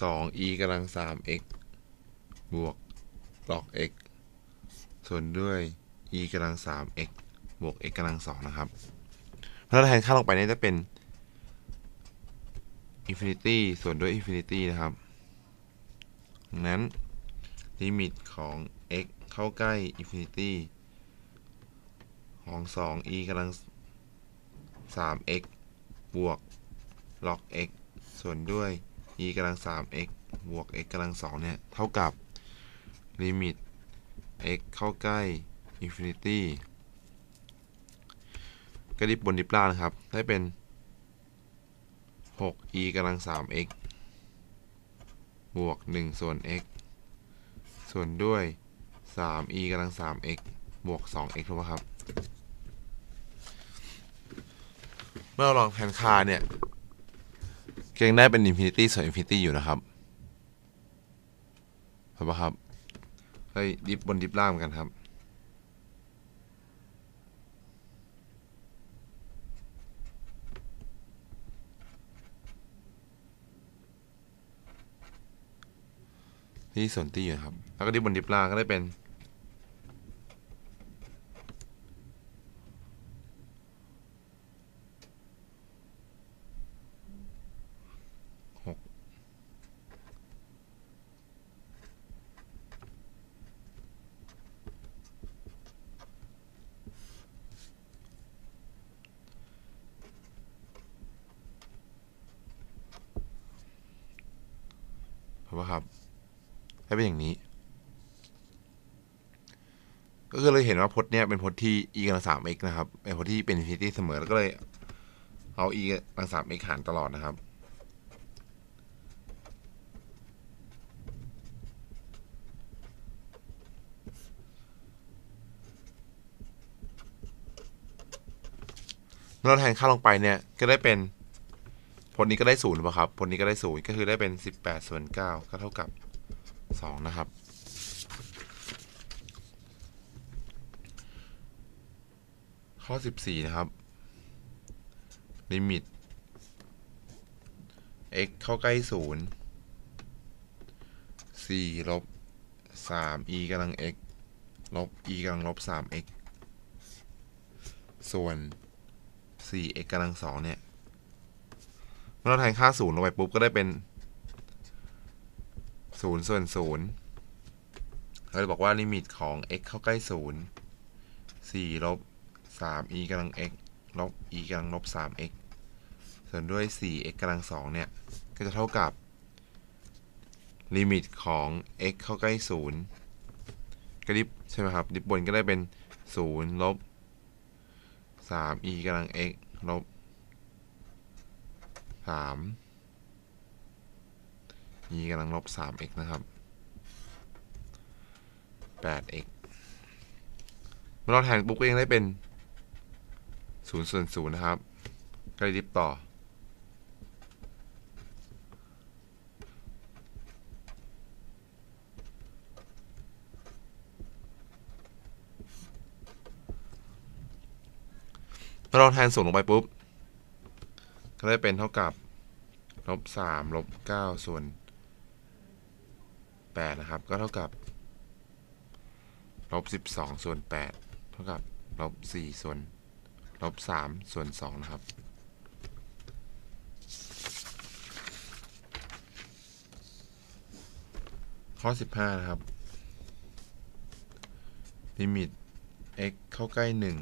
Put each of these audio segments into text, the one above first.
2 e กำลัง 3x บวกลอก x ส่วนด้วย e กำลัง 3x บวก x กำลัง2นะครับเพราะแทนค่าลงไปเนี่ยจะเป็น infinity ส่วนด้วย infinity นะครับดังนั้น ลิมิตของ x เข้าใกล้ infinity ของ 2 e กำลัง 3x บวก log x ส่วนด้วย e กำลัง 3x บวก x กำลัง2เนี่ย เท่ากับ ลิมิต x เข้าใกล้ infinity ก็ดิบบนดิบล่างนะครับ ได้เป็น 6e กำลัง 3x บวก 1 ส่วน x ส่วนด้วย 3e กำลัง 3x บวก 2x ถูกไหมครับ เมื่อเราลองแทนค่าเนี่ย ก็ยังได้เป็น infinity ส่วน infinity อยู่นะครับถูกปะครับเฮ้ยดิบบนดิบล่างเหมือนกันครับ ที่ส่วนตี้อยู่ครับ แล้วก็ดิบบนดิบล่างก็ได้เป็น หกถูกปะครับ ให้เป็นอย่างนี้ ก็คือเลยเห็ นว่าพจน์เนี่ยเป็นพจน์ที่ e กำลังสาม x นะครับเป็นพจน์ที่เป็น infinity เสมอแล้วก็เลยเอา e กำลังสาม x หารตลอดนะครับ เมื่อเราแทนค่าลงไปเนี่ยก็ได้เป็นพจน์นี้ก็ได้ศูนย์ป่ะครับพจน์นี้ก็ได้ศูนย์ก็คือได้เป็น 18ส่วน9ก็เท่ากับ 2 นะครับ ข้อ 14 นะครับ ลิมิต x เข้าใกล้ 0 4 ลบ 3 e กำลัง x ลบ e กำลังลบ 3x ส่วน 4x กำลัง 2 เนี่ย เมื่อเราแทนค่า 0 ลงไปปุ๊บ ก็ได้เป็น 0 ส่วน 0 เราจะบอกว่าลิมิตของ x เข้าใกล้ 0 4 ลบ 3e กำลัง x ลบ e กำลังลบ 3x ส่วนด้วย 4x กำลัง 2 เนี่ย ก็จะเท่ากับ ลิมิตของ x เข้าใกล้ 0 ก็ดิบใช่ไหมครับ ดิบบนก็ได้เป็น 0 ลบ 3e กำลัง x ลบ 3 e กำลังลบ 3x นะครับ 8x เมื่อเราแทนปุ๊บก็ยังได้เป็น 0ส่วน0นะครับ ก็เลยดิบต่อเมื่อเราแทนศูนย์ลงไปปุ๊บ ก็ได้เป็นเท่ากับลบสามลบเก้าส่วนแปดนะครับ ก็เท่ากับลบสิบสองส่วนแปดเท่ากับลบสี่ส่วน ลบสามส่วนสองนะครับ ข้อสิบห้านะครับ ลิมิต x เข้าใกล้หนึ่ง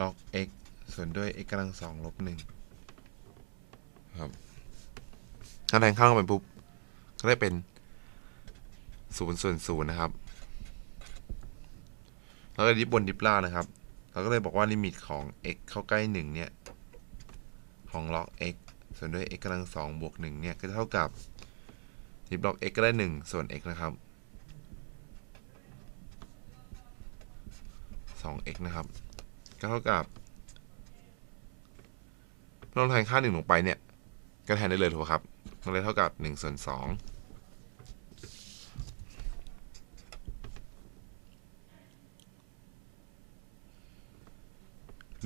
log x ส่วนด้วย x กำลังสองลบหนึ่งครับ ถ้าแทนข้างลงไปปุ๊บ ก็ได้เป็นศูนย์ส่วนศูนย์นะครับ แล้วก็ดิบบนดิบล่างนะครับ เราก็เลยบอกว่าลิมิตของ x เข้าใกล้หนึ่งเนี่ย ของ log x ส่วนด้วย x กำลังสองบวกหนึ่งเนี่ยก็เท่ากับดิบ log x ก็ได้หนึ่งส่วน x นะครับ 2x นะครับ ก็เท่ากับเราแทนค่า 1 ลงไปเนี่ย ก็แทนได้เลยถูกครับมันเลยเท่ากับ1ส่วน2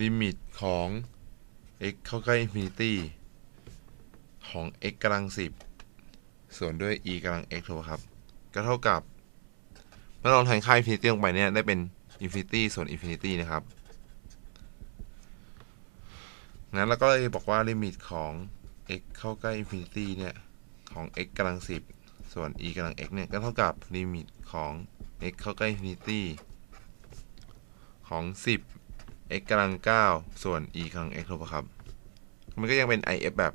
ลิมิตของ x เข้าใกล้ infinity ขของ x กำลังสิบส่วนด้วย e กำลัง x ถูกครับ ก็เท่ากับเมื่อเราแทนค่า infinity ลงไปเนี่ยได้เป็น infinity ส่วน infinity นะครับงั้นเราก็เลยบอกว่าลิมิตของ x เข้าใกล้ infinity เนี่ย ของ x กำลังสิบส่วน e กำลัง x เนี่ยก็เท่ากับลิมิตของ x เข้าใกล้ infinity ของ 10 x กำลัง 9 ส่วน e กำลัง x ถูกปะครับ มันก็ยังเป็น if แบบ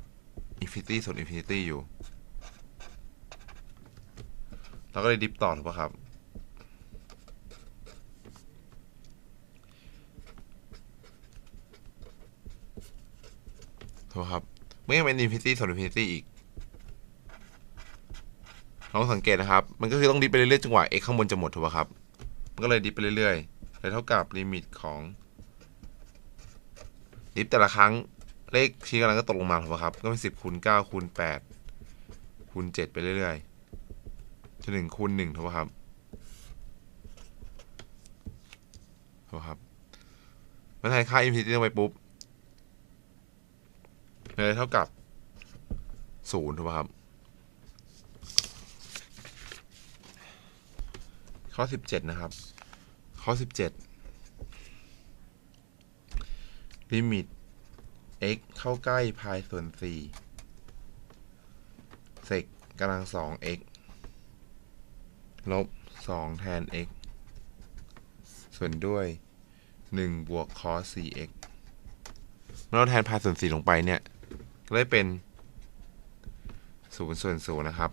infinity ส่วน infinity อยู่ เราก็เลยดิฟต่อถูกปะครับ ถูกครับไม่ยังเป็น infinity ส่วน infinity อีกลองสังเกตนะครับ มันก็คือต้องดิฟไปเรื่อยๆจนกว่า x ข้างบนจะหมดถูกปะครับ มันก็เลยดิฟไปเรื่อยๆเลยเท่ากับลิมิตของ ดิฟแต่ละครั้งเลขชี้กำลังก็ตกลงมาถูกปะครับ ก็เป็นสิบคูณเก้าคูณแปดคูณเจ็ดไปเรื่อยๆจนถึงคูณหนึ่งถูกปะครับถูกปะครับเมื่อแทนค่า infinity ลงไปปุ๊บเลยเท่ากับศูนย์ถูกปะครับ ข้อ17นะครับ ข้อ17 ลิมิต x เข้าใกล้พายส่วน4เศษกำลัง2 x ลบ2แทน x ส่วนด้วย1บวก cos 4x เมื่อเราแทนพายส่วน4ลงไปเนี่ย ก็ได้เป็น0ส่วน0นะครับ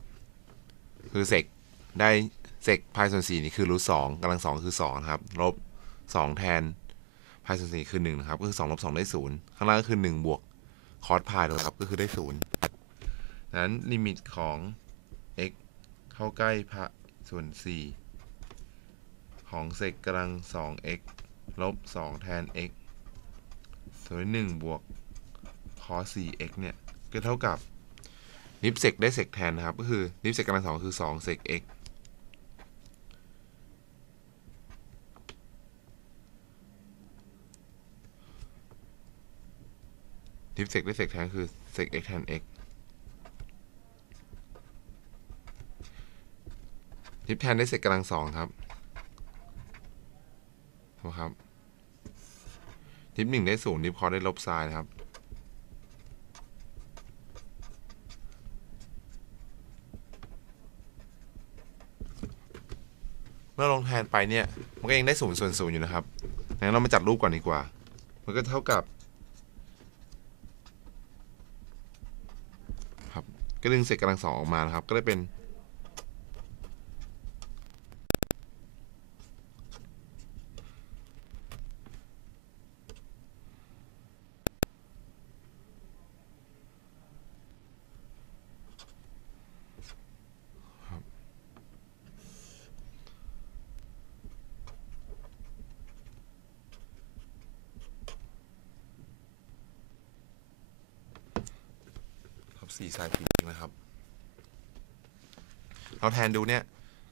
คือเศษได้เซกพายส่วนสี่นี่คือรูทสองกำลังสองคือสองครับ ลบสองแทน พายส่วนสี่คือหนึ่งนะครับก็คือสองลบสองได้ศูนย์ข้างล่างก็คือหนึ่งบวกคอสพายนะครับก็คือได้ศูนย์นั้นลิมิตของ x เข้าใกล้พายส่วนสี่ของเซกกำลังสอง x ลบสองแทน x ส่วนหนึ่งบวกคอสี่ x เนี่ยก็เท่ากับลิฟเซกได้เซกแทนนะครับ ก็คือลิฟเซกกำลังสองคือสองเซก x ดิฟเซกได้เซกแทนคือเซก x แทน x ดิฟแทนได้เซกกำลังสองครับถูกครับดิฟหนึ่งได้ศูนย์ดิฟคอได้ลบไซน์นะครับเมื่อลงแทนไปเนี่ย มันก็ยังได้ศูนย์ส่วนศูนย์อยู่นะครับ งั้นเรามาจัดรูปก่อนดีกว่า มันก็เท่ากับ ครับ ก็ดึงเศษกำลังสองออกมานะครับ ก็ได้เป็น สี่สายพิงนะครับ เราแทนดูเนี่ย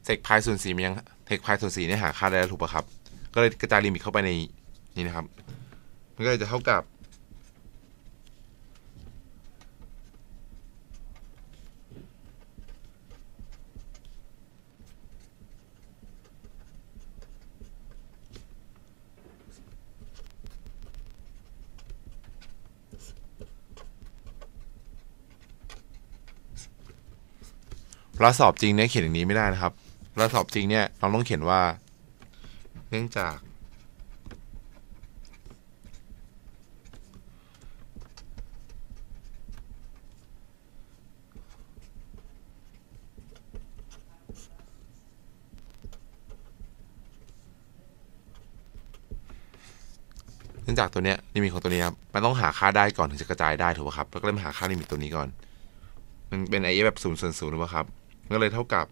เทคพายส่วนสี่มันยังเทคพายส่วนสี่เนี่ยหาค่าได้แล้วถูกปะครับ ก็เลยกระจายลิมิตเข้าไปในนี่นะครับ มันก็เลยจะเท่ากับ เวลาสอบจริงเนี่ยเขียนอย่างนี้ไม่ได้นะครับเวลาสอบจริงเนี่ยเราต้องเขียนว่า เนื่องจาก เนื่องจากตัวเนี้ยลิมิตของตัวนี้ครับมันต้องหาค่าได้ก่อนถึงจะกระจายได้ถูกป่ะครับแล้วก็เลยมาหาค่าลิมิตตัวนี้ก่อน มันเป็นไอเอแบบศูนย์ส่วนศูนย์หรือเปล่าครับ ก็เลยเท่ากับ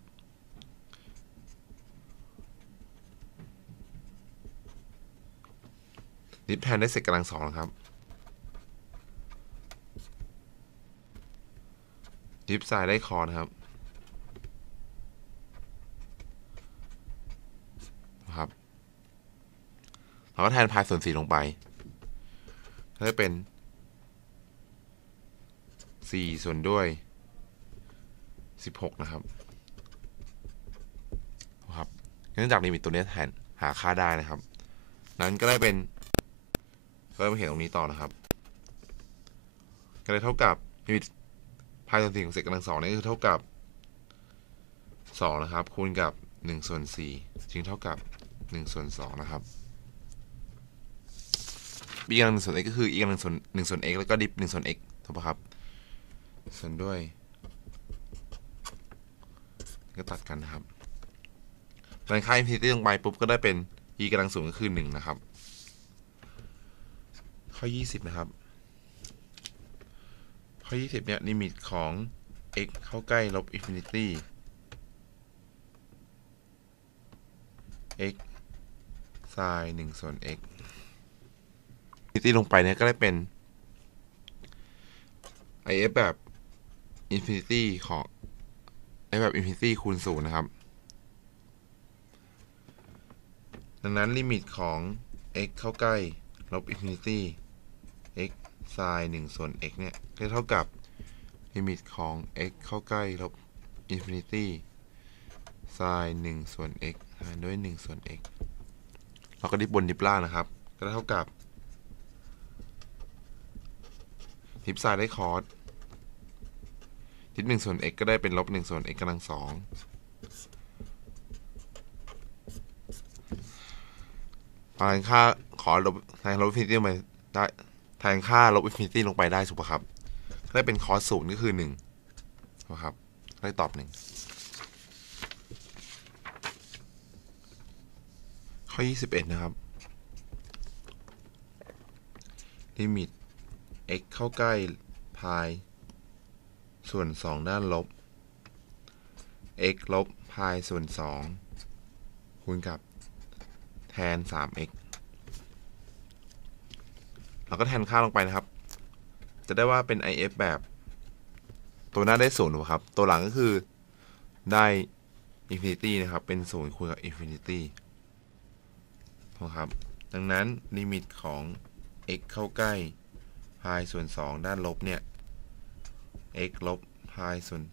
ดิฟแทนได้เศษกำลังสองนะครับดิฟไซด์ได้คอนครับนะครับเราก็แทนพายส่วนสี่ลงไปก็จะเป็นสี่ส่วนด้วย สิบหกนะครับครับเนื่องจากลิมิตตัวนี้แทนหาค่าได้นะครับ นั้นก็ได้เป็น ก็ได้มาเขียนตรงนี้ต่อนะครับ ก็เลยเท่ากับลิมิตพายส่วนสี่ของเศษกำลังสองนี่คือเท่ากับสองนะครับ คูณกับหนึ่งส่วนสี่จึงเท่ากับหนึ่งส่วนสองนะครับ b กำลังหนึ่งส่วน x ก็คือ e กำลังส่วนหนึ่งส่วน x แล้วก็ดิฟหนึ่งส่วน x ถูกปะครับส่วนด้วย ก็ตัดกันนะครับหลังค่า infinity ลงไปปุ๊บก็ได้เป็น e กำลังศูนย์ก็คือหนึ่งนะครับข้อ 20 นะครับ ข้อ 20 เนี่ยลิมิตของ x เข้าใกล้ลบ infinity x ไซน์หนึ่งส่วน x อินฟินิตี้ลงไปเนี่ยก็ได้เป็น if แบบ infinity ของ if แบบ infinity คูณศูนย์นะครับ ดังนั้นลิมิตของ x เข้าใกล้ ลบ infinity x ไซน์หนึ่งส่วน x เนี่ยก็เท่ากับลิมิตของ x เข้าใกล้ ลบ infinity ไซน์หนึ่งส่วน x หารด้วยหนึ่งส่วน x เราก็ดิบบนดิบล่างนะครับ ก็เท่ากับดิบซ้ายได้คอร์ส ดิบหนึ่งส่วน x ก็ได้เป็นลบหนึ่งส่วน x กำลังสองแทนค่าขอลบแทนลบอินฟินิตี้ลงไปได้แทนค่าลบอินฟินิตี้ลงไปได้ถูกปะครับ ได้เป็นคอสศูนย์ก็คือหนึ่งนะครับ ได้ตอบหนึ่งข้อ 21 นะครับ ลิมิต x เข้าใกล้พาย ส่วน 2 ด้านลบ x ลบพายส่วน 2 คูณกับ แทน 3x เราก็แทนค่าลงไปนะครับ จะได้ว่าเป็น if แบบ ตัวหน้าได้ศูนย์ครับ ตัวหลังก็คือได้ infinity นะครับ เป็นศูนย์คูณกับ infinity นะครับ ดังนั้นลิมิตของ x เข้าใกล้พายส่วน 2 ด้านลบเนี่ย x ลบพายส่วน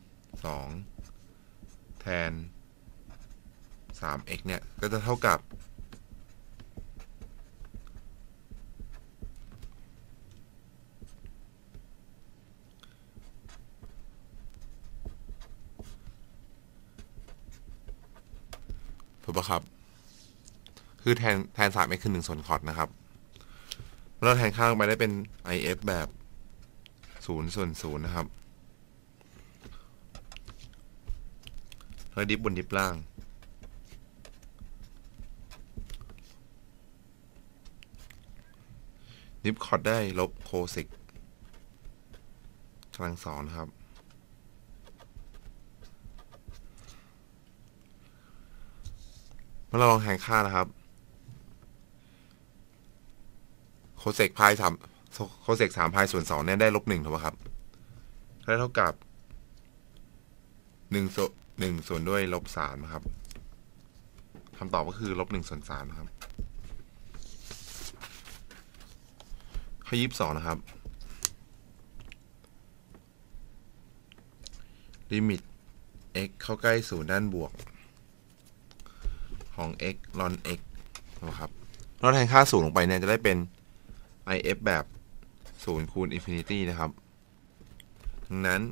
2แทน 3x เนี่ย ก็จะเท่ากับ ถูกปะครับ คือแทน แทน 3x คือ 1 ส่วนคอร์ดนะครับ เราแทนค่าลงไปได้เป็น if แบบ 0 ส่วน 0 นะครับ แล้วดิฟบนดิฟล่าง ดิฟคอร์ดได้ลบโคสิกกำลังสองนครับ เมื่อเราลองแทนค่านะครับ โคเซกพายสามโคเซกสามพายส่วนสองเนี่ยได้ลบหนึ่งถูกไหมครับ ได้เท่ากับหนึ่งส่วน หนึ่งส่วนด้วยลบสามนะครับคำตอบก็คือลบหนึ่งส่วนสามนะครับข้อยี่สิบสองนะครับ ลิมิต x เข้าใกล้ศูนย์ด้านบวก ของ x ลอน x นะครับเราแทนค่าศูนย์ลงไปเนี่ยจะได้เป็น if แบบ0คูณ infinity นะครับ ดังนั้น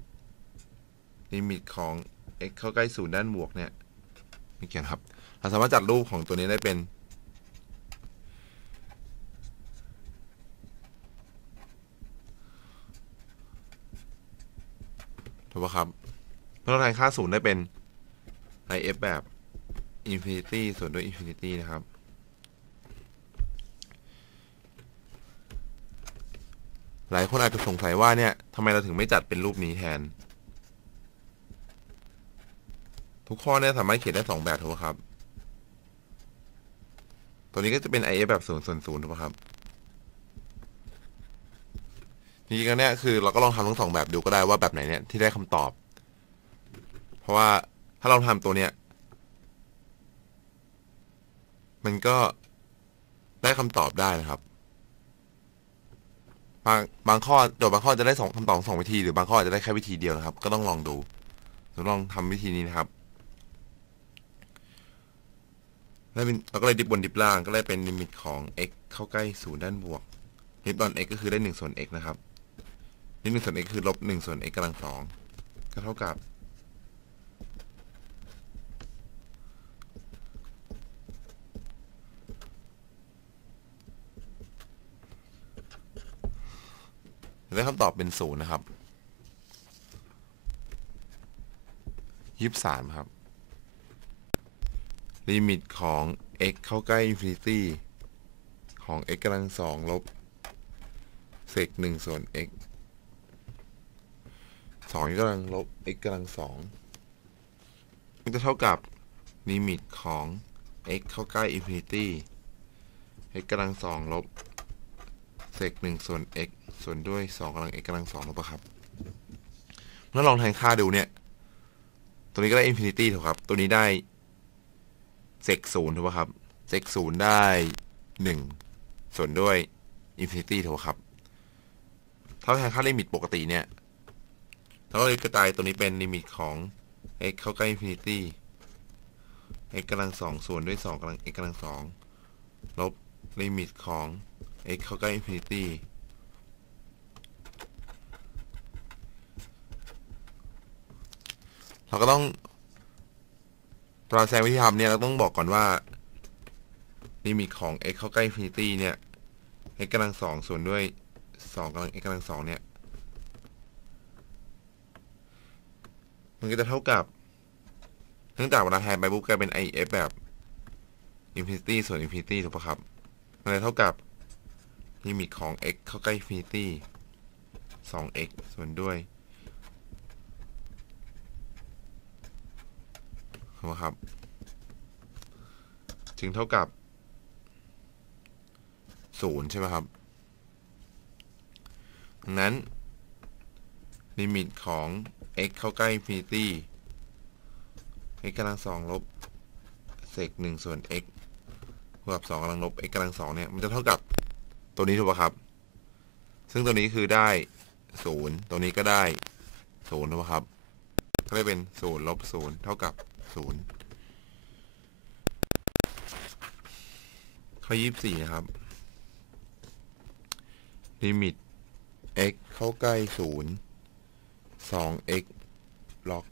ลิมิตของ x เข้าใกล้ศูนย์ด้านบวกเนี่ยไม่เกี่ยวครับ เราสามารถจัดรูปของตัวนี้ได้เป็น ถูกปะครับเมื่อเราแทนค่าศูนย์ได้เป็น if แบบ infinity ส่วนด้วย infinity นะครับหลายคนอาจจะสงสัยว่าเนี่ยทำไมเราถึงไม่จัดเป็นรูปนี้แทน ทุกข้อเนี่ยสามารถเขียนได้สองแบบถูกไหมครับ ตัวนี้ก็จะเป็น if แบบ0ส่วน0ถูกไหมครับจริงๆแล้วเนี่ยคือเราก็ลองทำทั้งสองแบบดูก็ได้ว่าแบบไหนเนี่ยที่ได้คำตอบ เพราะว่าถ้าเราทำตัวเนี้ย มันก็ได้คำตอบได้นะครับบางบางข้อโจทย์บางข้อจะได้สองคำตอบสองวิธี หรือบางข้ออาจจะได้แค่วิธีเดียวนะครับ ก็ต้องลองดูลองทำวิธีนี้นะครับ แล้วเป็นเราก็เลยดิบบนดิบล่างก็เลยเป็นลิมิตของ x เข้าใกล้ศูนย์ด้านบวกลิมิตตอน x ก็คือได้หนึ่งส่วน x นะครับลิมิตส่วน x คือลบหนึ่งส่วน x กำลังสองก็เท่ากับได้คำตอบเป็นศูนย์นะครับยี่สามครับ ลิมิตของ x เข้าใกล้อินฟินิตี้ของ x กำลังสองลบเศษหนึ่งส่วน x สองกำลังลบ x กำลังสองมันจะเท่ากับลิมิตของ x เข้าใกล้อินฟินิตี้ x กำลังสองลบเศษหนึ่งส่วน x ส่วนด้วย2กำลัง x กำลัง2ลบอะครับเมื่อลองแทนค่าดูเนี่ย ตัวนี้ก็ได้อินฟินิตี้ถูกครับ ตัวนี้ได้ เซกศูนย์ถูกป่ะครับ เซกศูนย์ได้1ส่วนด้วยอินฟินิตี้ถูกครับ ถ้าแทนค่าลิมิตปกติเนี่ยเราก็เลยกระจายตัวนี้เป็นลิมิตของ x เข้าใกล้อินฟินิตี้ x กำลัง2ส่วนด้วย2กำลัง x กำลัง2ลบลิมิตของ x เข้าใกล้อินฟินิตี้เราก็ต้อง ตอนแสดงวิธีทำเนี่ยเราต้องบอกก่อนว่าลิมิตของ x เข้าใกล้ infinity เนี่ย x กำลังสองส่วนด้วยสองกำลัง x กำลังสองเนี่ย มันก็จะเท่ากับเนื่องจากเวลาแทนไปปุ๊บกลายเป็น if แบบ infinity ส่วน infinity ถูกปะครับ มันเลยเท่ากับลิมิตของ x เข้าใกล้ infinity 2x ส่วนด้วย ครับ จึงเท่ากับศูนย์ใช่ไหมครับ ดังนั้น ลิมิตของ x เข้าใกล้ infinity x กำลังสองลบเศษหนึ่งส่วน x บวกกับสองกำลังลบ x กำลังสองเนี่ย มันจะเท่ากับตัวนี้ถูกป่ะครับ ซึ่งตัวนี้คือได้ศูนย์ตัวนี้ก็ได้ศูนย์ถูกป่ะครับ ก็ได้เป็นศูนย์ลบศูนย์เท่ากับ ศูนย์ข้อยี่สี่นะครับ ลิมิต x เข้าใกล้ศูนย์สอง x ล็อก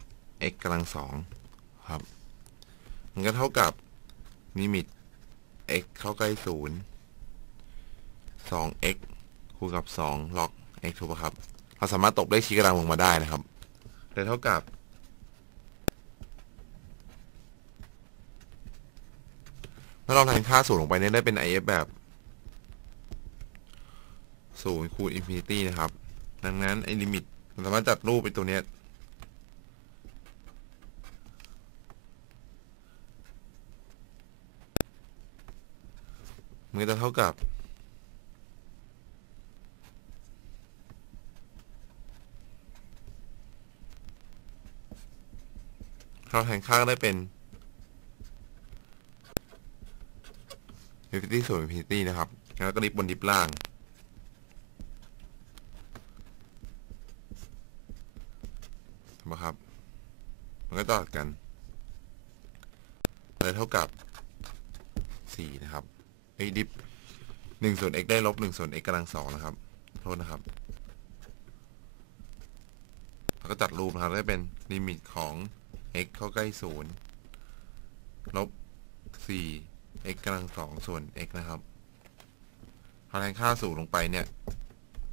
x กำลังสองครับ มันก็เท่ากับ ลิมิต x เข้าใกล้ศูนย์สอง x คูณกับสองล็อก x ถูกป่ะครับ เราสามารถตกเลขชี้กำลังลงมาได้นะครับเลยเท่ากับ ถ้าเราแทนค่าศูนย์ลงไปเนี่ยได้เป็น if แบบศูนย์คูณอินฟินิตี้นะครับ ดังนั้นไอ้ลิมิตมันสามารถจัดรูปไปตัวเนี้ยมันจะเท่ากับ เราแทนค่าได้เป็น infinity ส่วน infinity นะครับ แล้วก็ดิบบนดิบล่างถูกไหมครับ มันก็ต่อกันเลยเท่ากับ 4 นะครับ ไอ้ดิบ1ส่วน x ได้ลบ1ส่วน x กำลัง2นะครับ โทษนะครับ แล้วก็จัดรูปนะครับ ได้เป็นลิมิตของ x เข้าใกล้ 0 ลบ 4 x กำลังสองส่วน x นะครับพอแทนค่าศูนย์ลงไปเนี่ย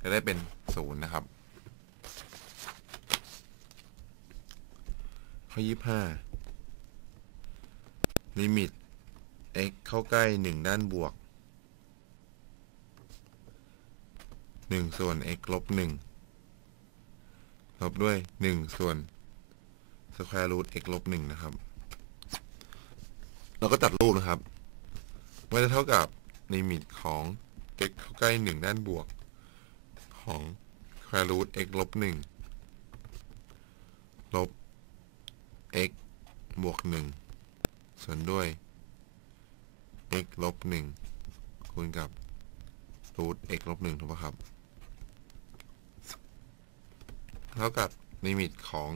จะได้เป็นศูนย์นะครับ ข้อยี่ห้าลิมิต x เข้าใกล้หนึ่งด้านบวกหนึ่งส่วน x ลบหนึ่งลบด้วยหนึ่งส่วนสแควร์รูท x ลบหนึ่งนะครับ เราก็ตัดรูปนะครับ มันจะเท่ากับลิมิตของ x เข้าใกล้ 1 ด้านบวก ของ square root x ลบ1ลบ x บวก 1 ส่วนด้วย x ลบ1คูณกับ root x ลบ1ถูกไหมครับ เท่ากับลิมิตของ